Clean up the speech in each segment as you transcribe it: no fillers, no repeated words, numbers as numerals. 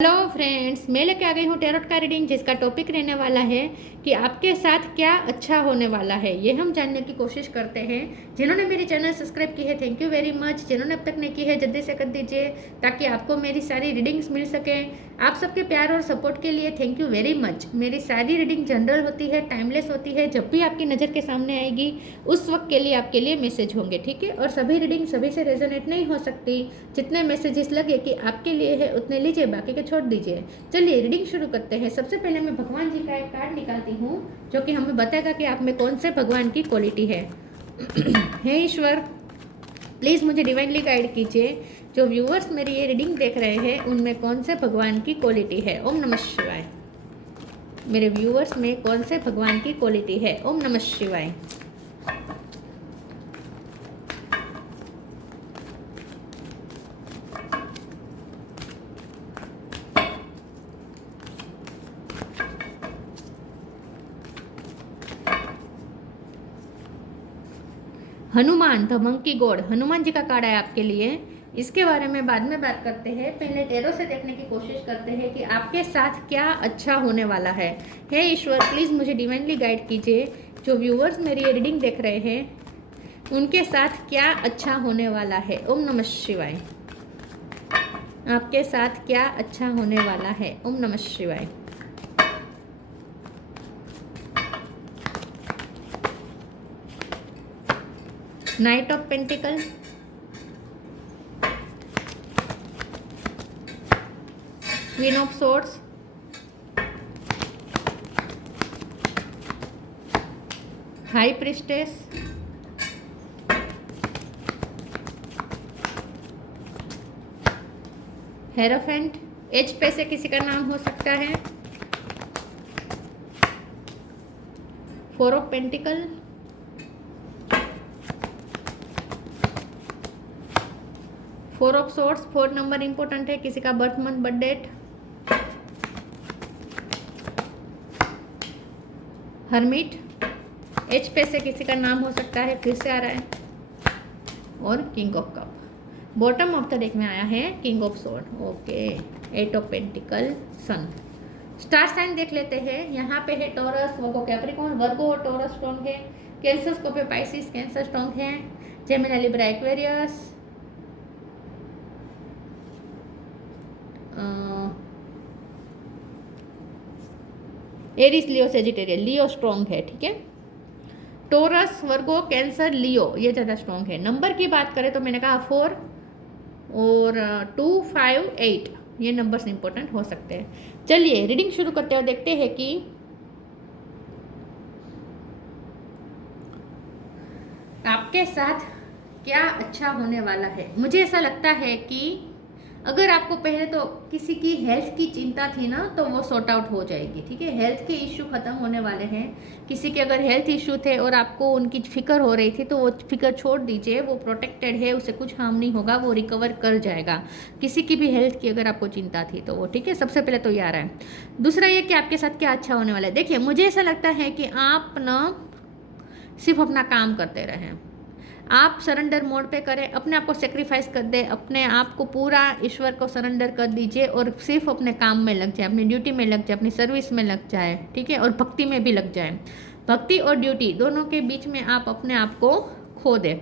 Hello friends, मैं लेके आ गई हूँ टैरोट का रीडिंग, जिसका टॉपिक रहने वाला है कि आपके साथ क्या अच्छा होने वाला है। ये हम जानने की कोशिश करते हैं। जिन्होंने मेरी चैनल सब्सक्राइब की है, थैंक यू वेरी मच। जिन्होंने अब तक नहीं की है, जल्दी से कर दीजिए ताकि आपको मेरी सारी रीडिंग्स मिल सकें। आप सबके प्यार और सपोर्ट के लिए थैंक यू वेरी मच। मेरी सारी रीडिंग जनरल होती है, टाइमलेस होती है। जब भी आपकी नज़र के सामने आएगी उस वक्त के लिए आपके लिए मैसेज होंगे, ठीक है। और सभी रीडिंग सभी से रेजोनेट नहीं हो सकती। जितने मैसेजेस लगे कि आपके लिए है उतने लीजिए, बाकी के छोड़ दीजिए। चलिए रीडिंग शुरू करते हैं। सबसे पहले मैं भगवान जी का एक कार्ड निकालती हूँ जो कि हमें बताएगा कि आप में कौन से भगवान की क्वालिटी है। हे ईश्वर, प्लीज़ मुझे डिवाइनली गाइड कीजिए। जो व्यूअर्स मेरी ये रीडिंग देख रहे हैं उनमें कौन से भगवान की क्वालिटी है। ओम नमः शिवाय। मेरे व्यूअर्स में कौन से भगवान की क्वालिटी है। ओम नमः शिवाय। Hanuman, the monkey god, Hanuman ji का कार्ड है आपके लिए। इसके बारे में बाद में बात करते हैं। पहले टैरो से देखने की कोशिश करते हैं कि आपके साथ क्या अच्छा होने वाला है। हे ईश्वर, प्लीज़ मुझे डिवाइनली गाइड कीजिए। जो व्यूअर्स मेरी ये रीडिंग देख रहे हैं उनके साथ क्या अच्छा होने वाला है। ओम नमः शिवाय। आपके साथ क्या अच्छा होने वाला है। ओम नमः शिवाय। Knight of pentacle, queen of swords, high priestess, hierophant. H पे से किसी का नाम हो सकता है। Four of pentacle, four of swords. 4 number important है। किसी का birth month, birth date. Hermit. H पे से किसी का नाम हो सकता है, फिर से आ रहा है। और king of cup. Bottom of the deck में आया है king of sword. Okay. 8 of pentacle, sun. Star sign देख लेते हैं। यहाँ पे है टॉरस, वर्गो, कैप्रिकॉर्न। वर्गो और टॉरस स्ट्रॉन्ग है। Cancer, Scorpio, Pisces, Cancer strong है। Gemini, Libra, Aquarius. Aries, Leo, Sagittarius. Leo strong है, ठीक है। टोरस, वर्गो, कैंसर, लियो ये ज़्यादा स्ट्रॉन्ग है। नंबर की बात करें तो मैंने कहा 4 और 2, 5, 8 ये नंबर्स इंपॉर्टेंट हो सकते हैं। चलिए रीडिंग शुरू करते हैं और देखते हैं कि आपके साथ क्या अच्छा होने वाला है। मुझे ऐसा लगता है कि अगर आपको पहले तो किसी की हेल्थ की चिंता थी ना, तो वो सॉर्ट आउट हो जाएगी, ठीक है। हेल्थ के इश्यू ख़त्म होने वाले हैं। किसी के अगर हेल्थ इश्यू थे और आपको उनकी फिक्र हो रही थी तो वो फिक्र छोड़ दीजिए। वो प्रोटेक्टेड है, उसे कुछ हार्म नहीं होगा, वो रिकवर कर जाएगा। किसी की भी हेल्थ की अगर आपको चिंता थी तो वो, ठीक है। सबसे पहले तो ये आ रहा है। दूसरा ये कि आपके साथ क्या अच्छा होने वाला है। देखिए, मुझे ऐसा लगता है कि आप ना सिर्फ अपना काम करते रहें। आप सरेंडर मोड पे करें, अपने आप को सेक्रीफाइस कर दे, अपने आप को पूरा ईश्वर को सरेंडर कर दीजिए और सिर्फ अपने काम में लग जाए, अपनी ड्यूटी में लग जाए, अपनी सर्विस में लग जाए, ठीक है। और भक्ति में भी लग जाए। भक्ति और ड्यूटी दोनों के बीच में आप अपने आप को खो दें।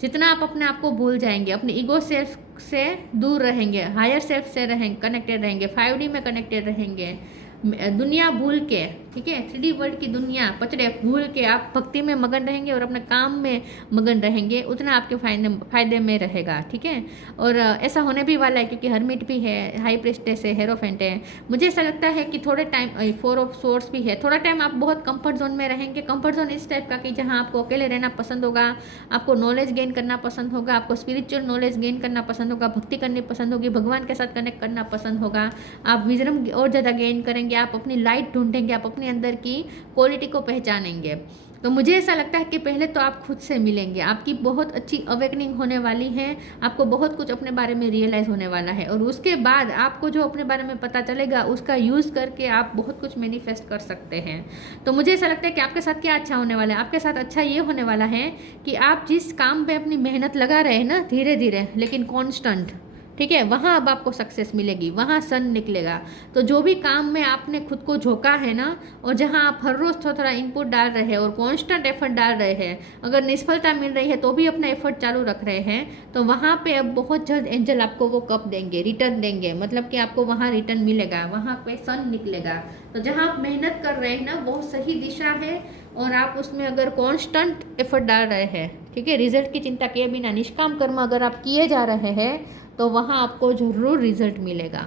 जितना आप अपने आप को भूल जाएंगे, अपने ईगो सेल्फ से दूर रहेंगे, हायर सेल्फ से रहेंगे, कनेक्टेड रहेंगे, 5D में कनेक्टेड रहेंगे, दुनिया भूल के, ठीक है, 3D वर्ल्ड की दुनिया पचड़े भूल के आप भक्ति में मगन रहेंगे और अपने काम में मगन रहेंगे, उतना आपके फायदे में रहेगा, ठीक है। और ऐसा होने भी वाला है क्योंकि हर्मिट भी है, हाई प्रिस्टेस है, हेरोफेंट है। मुझे ऐसा लगता है कि थोड़े टाइम 4 ऑफ सोर्ड्स भी है। थोड़ा टाइम आप बहुत कंफर्ट जोन में रहेंगे। कंफर्ट जोन इस टाइप का कि जहाँ आपको अकेले रहना पसंद होगा, आपको नॉलेज गेन करना पसंद होगा, आपको स्पिरिचुअल नॉलेज गेन करना पसंद होगा, भक्ति करनी पसंद होगी, भगवान के साथ कनेक्ट करना पसंद होगा। आप विजडम और ज़्यादा गेन करेंगे, आप अपनी लाइट ढूंढेंगे, आप अपने अंदर की क्वालिटी को पहचानेंगे। तो मुझे ऐसा लगता है कि पहले तो आप खुद से मिलेंगे, आपकी बहुत अच्छी अवेकनिंग होने वाली है, आपको बहुत कुछ अपने बारे में रियलाइज़ होने वाला है। और उसके बाद आपको जो अपने बारे में पता चलेगा उसका यूज़ करके आप बहुत कुछ मैनिफेस्ट कर सकते हैं। तो मुझे ऐसा लगता है कि आपके साथ क्या अच्छा होने वाला है। आपके साथ अच्छा ये होने वाला है कि आप जिस काम पे अपनी मेहनत लगा रहे हैं ना, धीरे धीरे लेकिन कॉन्स्टेंट, ठीक है, वहाँ अब आपको सक्सेस मिलेगी, वहाँ सन निकलेगा। तो जो भी काम में आपने खुद को झोंका है ना, और जहाँ आप हर रोज़ थोड़ा थोड़ा इनपुट डाल रहे हैं और कांस्टेंट एफर्ट डाल रहे हैं, अगर निष्फलता मिल रही है तो भी अपना एफर्ट चालू रख रहे हैं, तो वहाँ पे अब बहुत जल्द एंजल आपको वो कप देंगे, रिटर्न देंगे, मतलब कि आपको वहाँ रिटर्न मिलेगा, वहाँ पे सन निकलेगा। तो जहाँ आप मेहनत कर रहे हैं ना, वो सही दिशा है, और आप उसमें अगर कांस्टेंट एफर्ट डाल रहे हैं, ठीक है, रिजल्ट की चिंता किए बिना निष्काम कर्म अगर आप किए जा रहे हैं, तो वहाँ आपको ज़रूर रिजल्ट मिलेगा।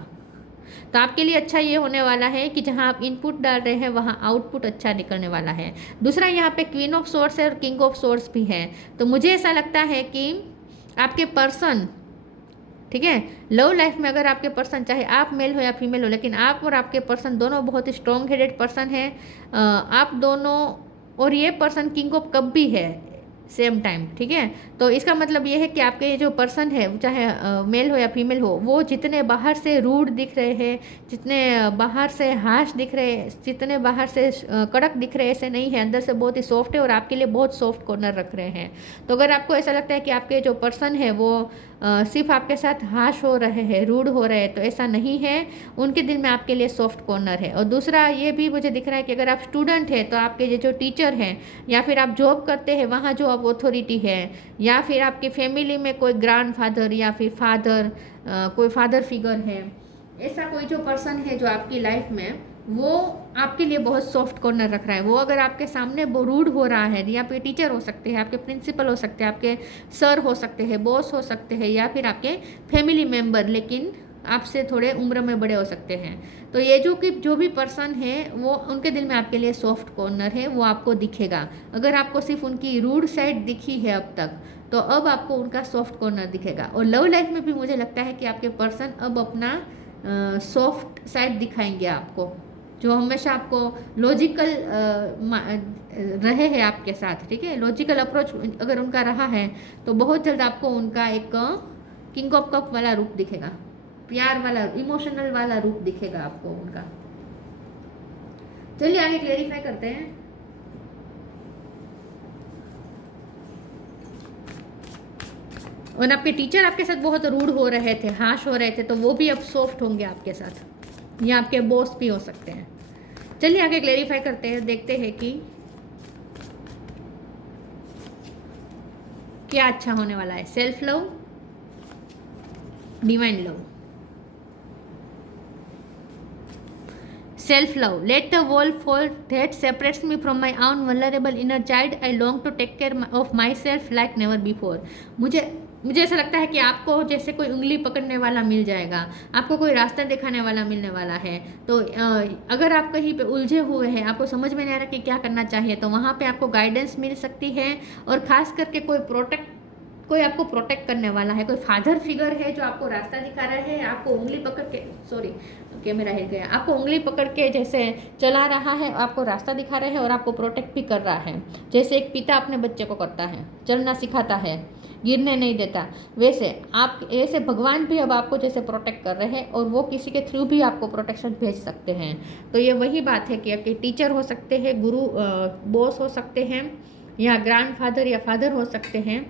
तो आपके लिए अच्छा ये होने वाला है कि जहाँ आप इनपुट डाल रहे हैं वहाँ आउटपुट अच्छा निकलने वाला है। दूसरा, यहाँ पे क्वीन ऑफ सोर्स है और किंग ऑफ सोर्स भी है। तो मुझे ऐसा लगता है कि आपके पर्सन, ठीक है, लव लाइफ में अगर आपके पर्सन, चाहे आप मेल हो या फीमेल हो, लेकिन आप और आपके पर्सन दोनों बहुत ही स्ट्रॉन्ग हेडेड पर्सन है। आप दोनों और ये पर्सन किंग ऑफ कप भी है सेम टाइम, ठीक है। तो इसका मतलब ये है कि आपके ये जो पर्सन है, चाहे मेल हो या फीमेल हो, वो जितने बाहर से रूड दिख रहे हैं, जितने बाहर से हार्श दिख रहे हैं, जितने बाहर से कड़क दिख रहे हैं, ऐसे नहीं है, अंदर से बहुत ही सॉफ्ट है और आपके लिए बहुत सॉफ्ट कॉर्नर रख रहे हैं। तो अगर आपको ऐसा लगता है कि आपके जो पर्सन है वो सिर्फ आपके साथ हाश हो रहे हैं, रूड हो रहे हैं, तो ऐसा नहीं है, उनके दिल में आपके लिए सॉफ्ट कॉर्नर है। और दूसरा ये भी मुझे दिख रहा है कि अगर आप स्टूडेंट हैं तो आपके जो टीचर हैं, या फिर आप जॉब करते हैं वहाँ जो आप अथॉरिटी है, या फिर आपकी फैमिली में कोई ग्रैंड फादर या फिर फादर, कोई फादर फिगर है, ऐसा कोई जो पर्सन है जो आपकी लाइफ में, वो आपके लिए बहुत सॉफ्ट कॉर्नर रख रहा है। वो अगर आपके सामने वो रूड हो रहा है, या फिर टीचर हो सकते हैं, आपके प्रिंसिपल हो सकते हैं, आपके सर हो सकते हैं, बॉस हो सकते हैं, या फिर आपके फैमिली मेम्बर, लेकिन आपसे थोड़े उम्र में बड़े हो सकते हैं। तो ये जो भी पर्सन है, वो उनके दिल में आपके लिए सॉफ्ट कॉर्नर है, वो आपको दिखेगा। अगर आपको सिर्फ उनकी रूड साइड दिखी है अब तक, तो अब आपको उनका सॉफ्ट कॉर्नर दिखेगा। और लव लाइफ में भी मुझे लगता है कि आपके पर्सन अब अपना सॉफ्ट साइड दिखाएंगे आपको, जो हमेशा आपको लॉजिकल रहे हैं आपके साथ, ठीक है, लॉजिकल अप्रोच अगर उनका रहा है, तो बहुत जल्द आपको उनका एक किंग ऑफ कप वाला रूप दिखेगा, प्यार वाला, इमोशनल वाला रूप दिखेगा आपको उनका। चलिए आगे क्लेरिफाई करते हैं। और आपके टीचर आपके साथ बहुत रूड हो रहे थे, हाश हो रहे थे, तो वो भी अब सॉफ्ट होंगे आपके साथ, या आपके बॉस भी हो सकते हैं। चलिए आगे क्लेरिफाई करते हैं, देखते हैं कि क्या अच्छा होने वाला है। Self love, divine love. Self love. Let the wall fall that separates me from my own vulnerable inner child. I long to take care of myself like never before. मुझे ऐसा लगता है कि आपको जैसे कोई उंगली पकड़ने वाला मिल जाएगा, आपको कोई रास्ता दिखाने वाला मिलने वाला है। तो अगर आप कहीं पे उलझे हुए हैं, आपको समझ में नहीं आ रहा कि क्या करना चाहिए, तो वहाँ पे आपको गाइडेंस मिल सकती है। और ख़ास करके कोई आपको प्रोटेक्ट करने वाला है, कोई फादर फिगर है जो आपको रास्ता दिखा रहा है, आपको उंगली पकड़ के, सॉरी कैमरा हिल गया, आपको उंगली पकड़ के जैसे चला रहा है, आपको रास्ता दिखा रहे हैं और आपको प्रोटेक्ट भी कर रहा है, जैसे एक पिता अपने बच्चे को करता है, चलना सिखाता है, गिरने नहीं देता, वैसे भगवान भी अब आपको जैसे प्रोटेक्ट कर रहे हैं, और वो किसी के थ्रू भी आपको प्रोटेक्शन भेज सकते हैं। तो ये वही बात है कि आपके टीचर हो सकते हैं, गुरु, बॉस हो सकते हैं, या ग्रैंड फादर या फादर हो सकते हैं,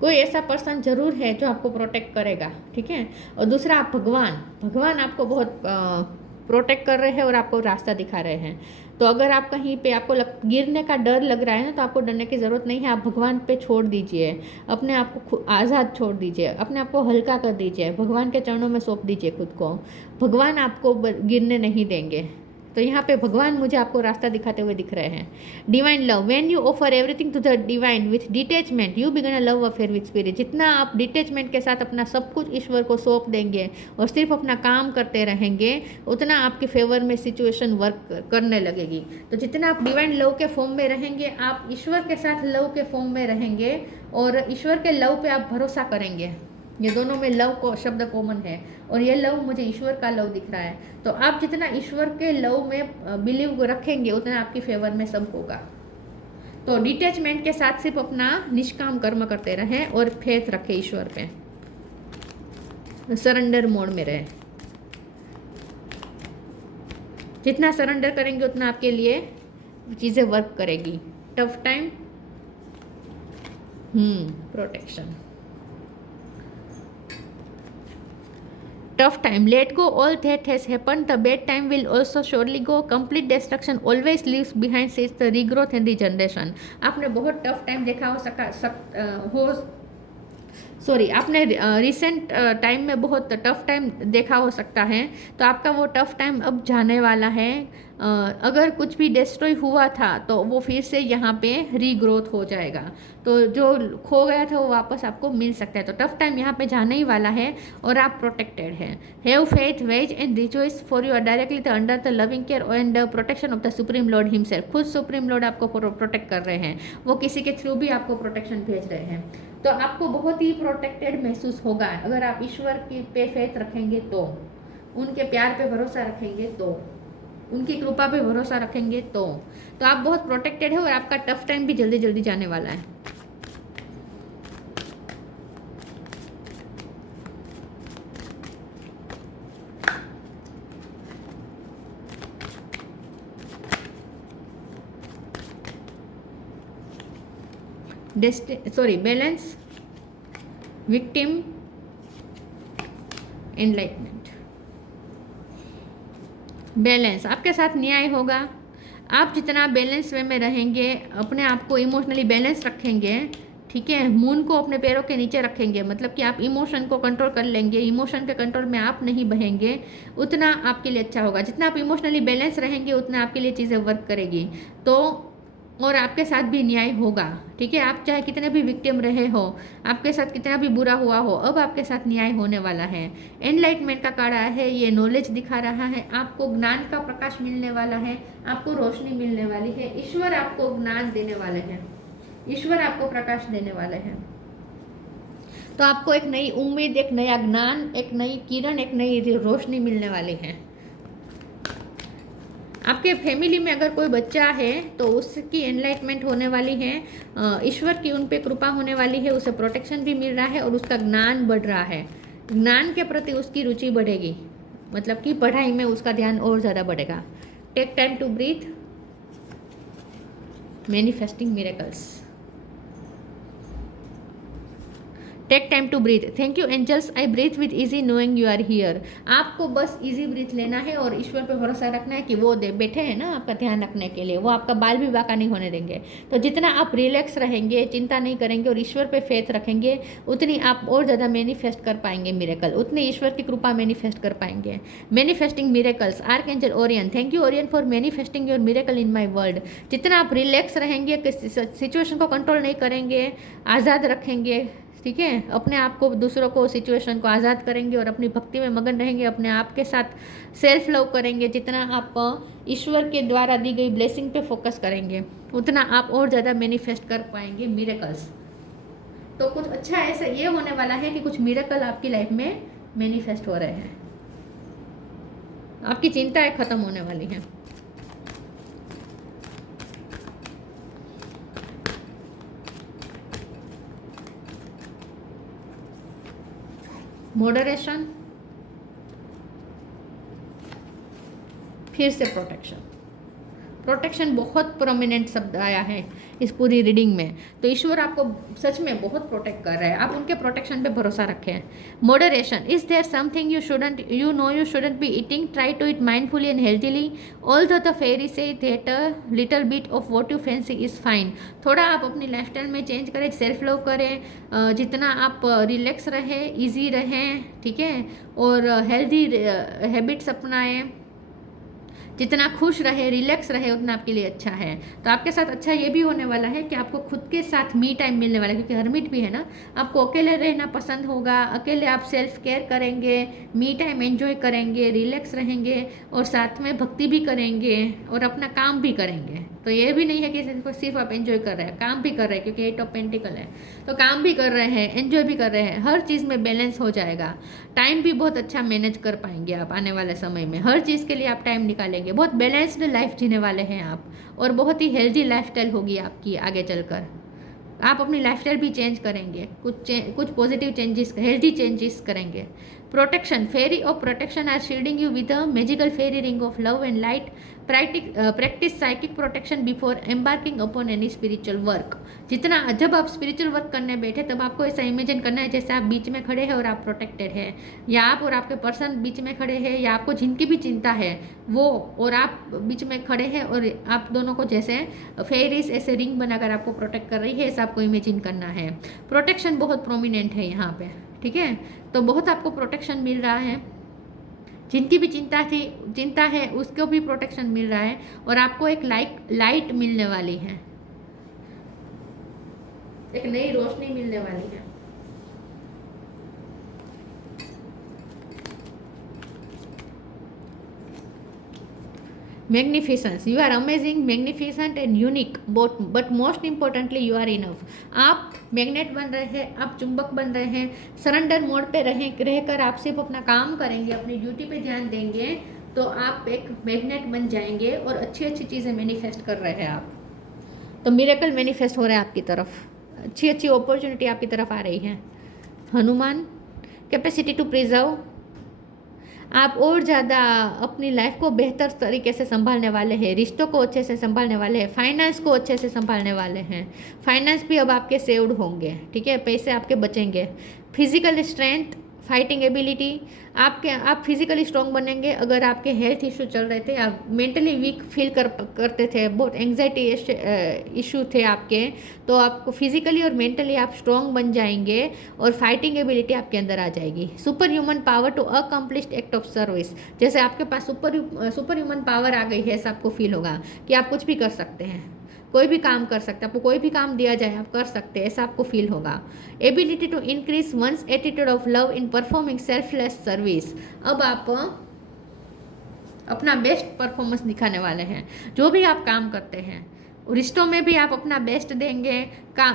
कोई ऐसा पर्सन जरूर है जो आपको प्रोटेक्ट करेगा, ठीक है। और दूसरा, आप भगवान आपको बहुत प्रोटेक्ट कर रहे हैं और आपको रास्ता दिखा रहे हैं। तो अगर आप कहीं पे आपको गिरने का डर लग रहा है ना, तो आपको डरने की ज़रूरत नहीं है, आप भगवान पे छोड़ दीजिए, अपने आप को आज़ाद छोड़ दीजिए, अपने आप को हल्का कर दीजिए, भगवान के चरणों में सौंप दीजिए खुद को। भगवान आपको गिरने नहीं देंगे। तो यहाँ पे भगवान मुझे आपको रास्ता दिखाते हुए दिख रहे हैं। Divine love, when you offer everything to the divine with detachment, you begin a love affair with spirit. जितना आप डिटेचमेंट के साथ अपना सब कुछ ईश्वर को सौंप देंगे और सिर्फ अपना काम करते रहेंगे, उतना आपके फेवर में सिचुएशन वर्क करने लगेगी। तो जितना आप डिवाइन लव के फॉर्म में रहेंगे, आप ईश्वर के साथ लव के फॉर्म में रहेंगे, और ईश्वर के लव पे आप भरोसा करेंगे। ये दोनों में लव को शब्द कॉमन है, और ये लव मुझे ईश्वर का लव दिख रहा है। तो आप जितना ईश्वर के लव में बिलीव रखेंगे, उतना आपकी फेवर में सब होगा। तो डिटैचमेंट के साथ सिर्फ अपना निष्काम कर्म करते रहें और फेथ रखें ईश्वर पे, सरेंडर मोड में रहें। जितना सरेंडर करेंगे उतना आपके लिए चीज़ें वर्क करेगी। Tough time, protection. tough time. Let go all that has happened. The bad time will also surely go. Complete destruction always leaves behind says the regrowth and regeneration. आपने बहुत टफ टाइम देखा आपने recent time में बहुत tough time देखा हो सकता है, तो आपका वो टफ टाइम अब जाने वाला है। अगर कुछ भी डिस्ट्रॉय हुआ था तो वो फिर से यहाँ पे रीग्रोथ हो जाएगा, तो जो खो गया था वो वापस आपको मिल सकता है। तो टफ टाइम यहाँ पे जाने ही वाला है और आप प्रोटेक्टेड हैं। Have faith, wage and rejoice for you are directly the under the loving care and protection of the supreme lord himself. खुद सुप्रीम लॉर्ड आपको प्रोटेक्ट कर रहे हैं, वो किसी के थ्रू भी आपको प्रोटेक्शन भेज रहे हैं, तो आपको बहुत ही प्रोटेक्टेड महसूस होगा। अगर आप ईश्वर की पे फेथ रखेंगे तो, उनके प्यार पे भरोसा रखेंगे तो, उनकी कृपा पे भरोसा रखेंगे तो आप बहुत प्रोटेक्टेड है और आपका टफ टाइम भी जल्दी जल्दी जाने वाला है। Balance, victim, enlightenment. बैलेंस, आपके साथ न्याय होगा। आप जितना बैलेंस वे में रहेंगे, अपने आप को इमोशनली बैलेंस रखेंगे, ठीक है, मून को अपने पैरों के नीचे रखेंगे, मतलब कि आप इमोशन को कंट्रोल कर लेंगे, इमोशन के कंट्रोल में आप नहीं बहेंगे, उतना आपके लिए अच्छा होगा। जितना आप इमोशनली बैलेंस रहेंगे उतना आपके लिए चीज़ें वर्क करेगी, तो और आपके साथ भी न्याय होगा, ठीक है। आप चाहे कितने भी विक्टिम रहे हो, आपके साथ कितना भी बुरा हुआ हो, अब आपके साथ न्याय होने वाला है। एनलाइटमेंट का कार्ड आया है, ये नॉलेज दिखा रहा है, आपको ज्ञान का प्रकाश मिलने वाला है, आपको रोशनी मिलने वाली है, ईश्वर आपको ज्ञान देने वाले हैं, ईश्वर आपको प्रकाश देने वाले हैं। तो आपको एक नई उम्मीद, एक नया ज्ञान, एक नई किरण, एक नई रोशनी मिलने वाली है। आपके फैमिली में अगर कोई बच्चा है तो उसकी एनलाइटमेंट होने वाली है, ईश्वर की उन पे कृपा होने वाली है, उसे प्रोटेक्शन भी मिल रहा है और उसका ज्ञान बढ़ रहा है, ज्ञान के प्रति उसकी रुचि बढ़ेगी, मतलब कि पढ़ाई में उसका ध्यान और ज़्यादा बढ़ेगा। Take time to breathe, manifesting miracles. Take time to breathe, thank you angels, I breathe with easy knowing you are here. आपको बस इजी ब्रीथ लेना है और ईश्वर पे भरोसा रखना है कि वो बैठे हैं ना आपका ध्यान रखने के लिए, वो आपका बाल भी बाका नहीं होने देंगे। तो जितना आप रिलैक्स रहेंगे, चिंता नहीं करेंगे और ईश्वर पे फेथ रखेंगे, उतनी आप और ज़्यादा मैनिफेस्ट कर पाएंगे मिरेकल, उतनी ईश्वर की कृपा मैनिफेस्ट कर पाएंगे। Manifesting miracles, arc angel Orion, thank you Orion for manifesting your miracle in my world. जितना आप रिलैक्स रहेंगे, सिचुएशन को कंट्रोल नहीं करेंगे, आज़ाद रखेंगे, ठीक है, अपने आप को, दूसरों को, सिचुएशन को आज़ाद करेंगे और अपनी भक्ति में मगन रहेंगे, अपने आप के साथ सेल्फ लव करेंगे, जितना आप ईश्वर के द्वारा दी गई ब्लेसिंग पे फोकस करेंगे, उतना आप और ज़्यादा मैनिफेस्ट कर पाएंगे मिरेकल्स। तो कुछ अच्छा ऐसा ये होने वाला है कि कुछ मिरेकल आपकी लाइफ में मैनिफेस्ट हो रहे हैं, आपकी चिंताएं खत्म होने वाली हैं। मॉडरेशन, फिर से प्रोटेक्शन। प्रोटेक्शन बहुत प्रोमिनेंट शब्द आया है इस पूरी रीडिंग में, तो ईश्वर आपको सच में बहुत प्रोटेक्ट कर रहे हैं, आप उनके प्रोटेक्शन पे भरोसा रखें। Moderation, is there something you shouldn't be eating, try to eat mindfully and healthily, although the ferry say that a little bit of what you fancy is fine. थोड़ा आप अपनी लाइफस्टाइल में चेंज करें, self love करें, जितना आप relax रहें, easy रहें, ठीक है, और हेल्दी हैबिट्स अपनाएं, जितना खुश रहे, रिलैक्स रहे, उतना आपके लिए अच्छा है। तो आपके साथ अच्छा ये भी होने वाला है कि आपको खुद के साथ मी टाइम मिलने वाला है, क्योंकि हरमिट भी है ना, आपको अकेले रहना पसंद होगा, अकेले आप सेल्फ केयर करेंगे, मी टाइम एंजॉय करेंगे, रिलैक्स रहेंगे और साथ में भक्ति भी करेंगे और अपना काम भी करेंगे। तो ये भी नहीं है कि सिर्फ आप एंजॉय कर रहे हैं, काम भी कर रहे हैं, क्योंकि 8 ऑफ पेंटिकल है, तो काम भी कर रहे हैं, एंजॉय भी कर रहे हैं, हर चीज़ में बैलेंस हो जाएगा। टाइम भी बहुत अच्छा मैनेज कर पाएंगे आप आने वाले समय में, हर चीज़ के लिए आप टाइम निकालेंगे, बहुत बैलेंस्ड लाइफ जीने वाले हैं आप, और बहुत ही हेल्दी लाइफस्टाइल होगी आपकी आगे चलकर। आप अपनी लाइफस्टाइल भी चेंज करेंगे, कुछ पॉजिटिव चेंजेस, हेल्दी चेंजेस करेंगे। Protection, fairy of protection are shielding you with a magical fairy ring of love and light. Practice psychic protection before embarking upon any spiritual work. जितना जब आप spiritual work करने बैठे तब आपको ऐसा imagine करना है जैसे आप बीच में खड़े हैं और आप प्रोटेक्टेड हैं, या आप और आपके पर्सन बीच में खड़े हैं, या आपको जिनकी भी चिंता है वो और आप बीच में खड़े हैं और आप दोनों को जैसे फेरीज ऐसे रिंग बनाकर आपको प्रोटेक्ट कर रही है, ऐसा आपको इमेजिन करना है। प्रोटेक्शन बहुत प्रोमिनेंट है यहाँ पे, ठीक है। तो बहुत आपको प्रोटेक्शन मिल रहा है, जिनकी भी चिंता है उसको भी प्रोटेक्शन मिल रहा है, और आपको एक लाइट मिलने वाली है, एक नई रोशनी मिलने वाली है। Magnificence, you are amazing, magnificent and unique, but most importantly you are enough. आप मैग्नेट बन रहे हैं, आप चुंबक बन रहे हैं। सरेंडर मोड पे रहकर आप सिर्फ अपना काम करेंगे, अपनी ड्यूटी पे ध्यान देंगे, तो आप एक मैग्नेट बन जाएंगे और अच्छी अच्छी चीज़ें मैनिफेस्ट कर रहे हैं आप। तो मिरेकल मैनिफेस्ट हो रहा है आपकी तरफ, अच्छी अच्छी अपॉर्चुनिटी आपकी तरफ आ रही है। हनुमान, कैपेसिटी टू प्रिजर्व, आप और ज़्यादा अपनी लाइफ को बेहतर तरीके से संभालने वाले हैं, रिश्तों को अच्छे से संभालने वाले हैं, फाइनेंस को अच्छे से संभालने वाले हैं। फाइनेंस भी अब आपके सेव्ड होंगे, ठीक है, पैसे आपके बचेंगे। फिजिकल स्ट्रेंथ, फाइटिंग एबिलिटी, आप फिजिकली स्ट्रॉन्ग बनेंगे। अगर आपके हेल्थ इशू चल रहे थे, आप मेंटली वीक फील करते थे, बहुत एंग्जाइटी इशू थे आपके, तो आपको फिजिकली और मेंटली आप स्ट्रॉन्ग बन जाएंगे और फाइटिंग एबिलिटी आपके अंदर आ जाएगी। Super human power to accomplished act of service, जैसे आपके पास सुपर ह्यूमन पावर आ गई है, ऐसा आपको फील होगा कि आप कुछ भी कर सकते हैं, कोई भी काम कर सकते हैं, आपको कोई भी काम दिया जाए आप कर सकते हैं, ऐसा आपको फील होगा। Ability to increase one's attitude of love in performing selfless service, अब आप अपना बेस्ट परफॉर्मेंस दिखाने वाले हैं। जो भी आप काम करते हैं, रिश्तों में भी आप अपना बेस्ट देंगे,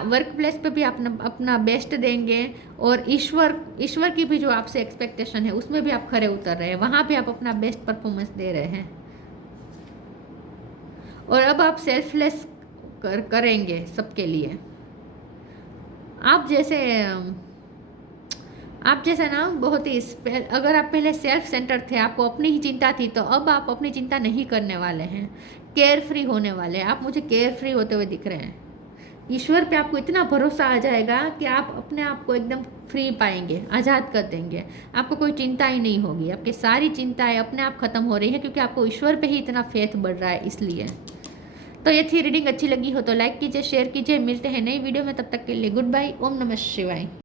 वर्क प्लेस पे भी अपना बेस्ट देंगे, और ईश्वर की भी जो आपसे एक्सपेक्टेशन है उसमें भी आप खरे उतर रहे हैं, वहाँ भी आप अपना बेस्ट परफॉर्मेंस दे रहे हैं। और अब आप सेल्फलेस करेंगे सबके लिए। आप जैसे ना बहुत ही, अगर आप पहले सेल्फ सेंटर थे, आपको अपनी ही चिंता थी, तो अब आप अपनी चिंता नहीं करने वाले हैं, केयर फ्री होने वाले हैं। आप मुझे केयर फ्री होते हुए दिख रहे हैं। ईश्वर पे आपको इतना भरोसा आ जाएगा कि आप अपने आप को एकदम फ्री पाएंगे, आज़ाद कर देंगे, आपको कोई चिंता ही नहीं होगी। आपकी सारी चिंताएं अपने आप खत्म हो रही है, क्योंकि आपको ईश्वर पे ही इतना फेथ बढ़ रहा है, इसलिए। तो ये थी रीडिंग, अच्छी लगी हो तो लाइक कीजिए, शेयर कीजिए। मिलते हैं नई वीडियो में, तब तक के लिए गुड बाय। ओम नमः शिवाय।